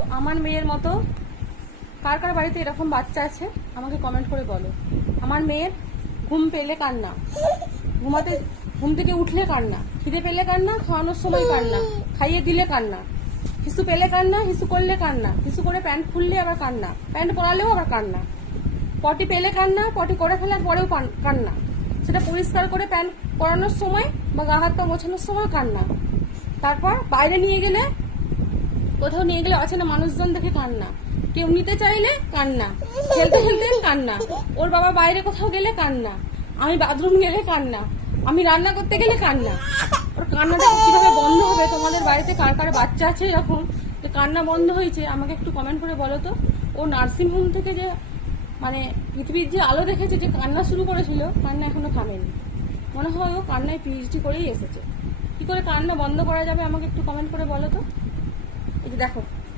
তো আমার মেয়ের মতো কার কার বাড়িতে এরকম বাচ্চা আছে আমাকে কমেন্ট করে বলো। আমার মেয়ের ঘুম পেলে কান্না, ঘুম থেকে উঠলে কান্না, খিদে পেলে কান্না, খাওয়ানোর সময় কান্না, খাইয়ে দিলে কান্না, হিসু পেলে কান্না, হিসু করলে কান্না, হিসু করে প্যান্ট খুললে আবার কান্না, প্যান্ট পরালেও আবার কান্না, পটি পেলে কান্না, পটি করে ফেলার পরেও কান্না, সেটা পরিষ্কার করে প্যান্ট পরানোর সময় বা গা হাত পা মোছানোর সময় কান্না, তারপর বাইরে নিয়ে গেলে, কোথাও নিয়ে গেলে অচেনা মানুষজন দেখে কান্না, কেউ নিতে চাইলে কান্না, খেলতে খেলতে কান্না, ওর বাবা বাইরে কোথাও গেলে কান্না, আমি বাথরুম গেলে কান্না, আমি রান্না করতে গেলে কান্না। ওর কান্নাটা কিভাবে বন্ধ হবে? তোমাদের বাড়িতে কার কার বাচ্চা আছে এরকম যে কান্না বন্ধ হয়েছে আমাকে একটু কমেন্ট করে বলো তো। ও নার্সিংহোম থেকে যে মানে পৃথিবীর যে আলো দেখেছে, যে কান্না শুরু করেছিল, কান্না এখনো থামেনি। মনে হয় ও কান্নায় পিএইচডি করেই এসেছে। কি করে কান্না বন্ধ করা যাবে আমাকে একটু কমেন্ট করে বলো তো। এই যে দেখো